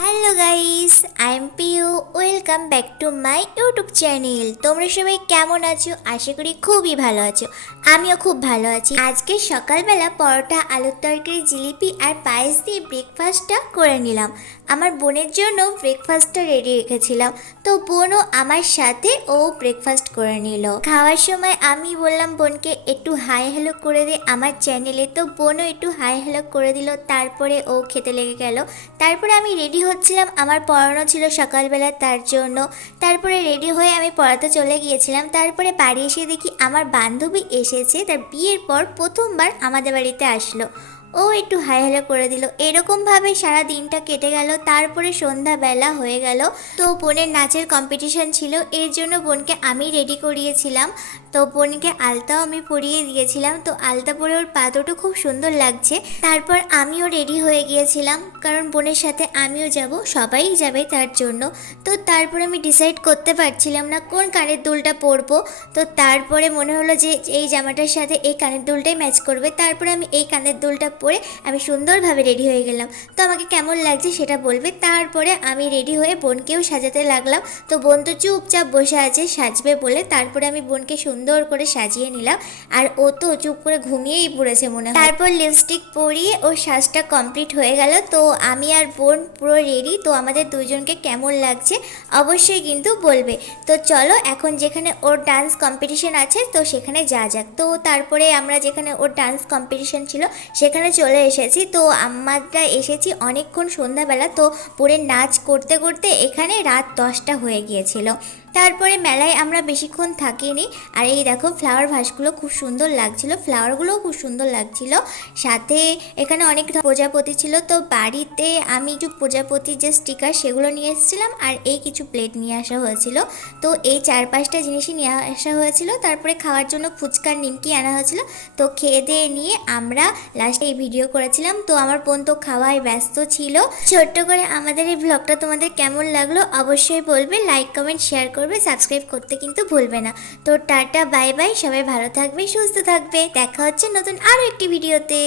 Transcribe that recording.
Hello guys, I am Piu. Welcome back to my YouTube channel. তোমরা সবাই কেমন আছো? আশা করি খুবই ভালো আছো। আমিও খুব ভালো আছি। আজকে সকালবেলা পরোটা, আলুর তরকারি, জিলিপি আর পায়েস দিয়ে ব্রেকফাস্টটা করে নিলাম। আমার বোনের জন্য ব্রেকফাস্টটা রেডি রেখেছিলাম, তো বোনও আমার সাথে ও ব্রেকফাস্ট করে নিল। খাওয়ার সময় আমি বললাম বোনকে একটু হাই হ্যালো করে দে আমার চ্যানেলে, তো বোনও একটু হাই হ্যালো করে দিল। তারপরে ও খেতে লেগে গেল। তারপরে আমি রেডি হচ্ছিলাম, আমার পড়ানো ছিল সকালবেলা, তার জন্য। তারপরে রেডি হয়ে আমি পড়াতে চলে গিয়েছিলাম। তারপরে বাড়ি এসে দেখি আমার বান্ধবী এসেছে, তার বিয়ের পর প্রথমবার আমাদের বাড়িতে আসলো। ও একটু হাই হ্যালো করে দিল। এরকমভাবে সারা দিনটা কেটে গেল। তারপরে সন্ধ্যাবেলা হয়ে গেল, তো বোনের নাচের কম্পিটিশন ছিল, এর জন্য বোনকে আমি রেডি করিয়েছিলাম। তো বোনকে আলতাও আমি পরিয়ে দিয়েছিলাম, তো আলতা পরে ওর পা দুটো খুব সুন্দর লাগছে। তারপর আমিও রেডি হয়ে গিয়েছিলাম, কারণ বোনের সাথে আমিও যাব, সবাই যাবে তার জন্য। তো তারপরে আমি ডিসাইড করতে পারছিলাম না কোন কানের দুলটা পরবো। তো তারপরে মনে হলো যে এই জামাটার সাথে এই কানের দুলটাই ম্যাচ করবে। তারপরে আমি এই কানের দুলটা পরে আমি সুন্দরভাবে রেডি হয়ে গেলাম। তো আমাকে কেমন লাগছে সেটা বলবে। তারপরে আমি রেডি হয়ে বোনকেও সাজাতে লাগলাম। তো বোন তো চুপচাপ বসে আছে সাজবে বলে। তারপরে আমি বোনকে সুন্দর করে সাজিয়ে নিলাম, আর ও তো চুপ করে ঘুমিয়েই পড়েছে মনে হয়। তারপর লিপস্টিক পরিয়ে ওর সাজটা কমপ্লিট হয়ে গেল। তো আমি আর বোন পুরো রেডি। তো আমাদের দুজনকে কেমন লাগছে অবশ্যই কিন্তু বলবে। তো চলো এখন যেখানে ওর ডান্স কম্পিটিশন আছে তো সেখানে যা যাক। তো তারপরে আমরা যেখানে ওর ডান্স কম্পিটিশন ছিল সেখানে চলে এসেছি। তো আমরা এসেছি অনেকক্ষণ সন্ধ্যাবেলা। তো পরে নাচ করতে করতে এখানে রাত 10টা হয়ে গিয়েছিল। তারপরে মেলায় আমরা বেশিক্ষণ থাকিনি। আর এই দেখো ফ্লাওয়ার ভাসগুলো খুব সুন্দর লাগছিল, ফ্লাওয়ারগুলোও খুব সুন্দর লাগছিল। সাথে এখানে অনেক প্রজাপতি ছিল। তো বাড়িতে আমি কিছু প্রজাপতির যে স্টিকার সেগুলো নিয়ে এসেছিলাম, আর এই কিছু প্লেট নিয়ে আসা হয়েছিল। তো এই 4-5টা জিনিসই নিয়ে আসা হয়েছিল। তারপরে খাওয়ার জন্য ফুচকার নিমকি আনা হয়েছিল। তো খেয়ে দিয়ে নিয়ে আমরা লাস্টে এই ভিডিও করেছিলাম। তো আমার বোন তো খাওয়ায় ব্যস্ত ছিল। ছোট্ট করে আমাদের এই ব্লগটা তোমাদের কেমন লাগলো অবশ্যই বলবে, লাইক কমেন্ট শেয়ার করবে, সাবস্ক্রাইব করতে কিন্তু ভুলবে না। তো টাটা, বাই বাই, সবাই ভালো থাকবে, সুস্থ থাকবে। দেখা হচ্ছে নতুন আরও একটি ভিডিওতে।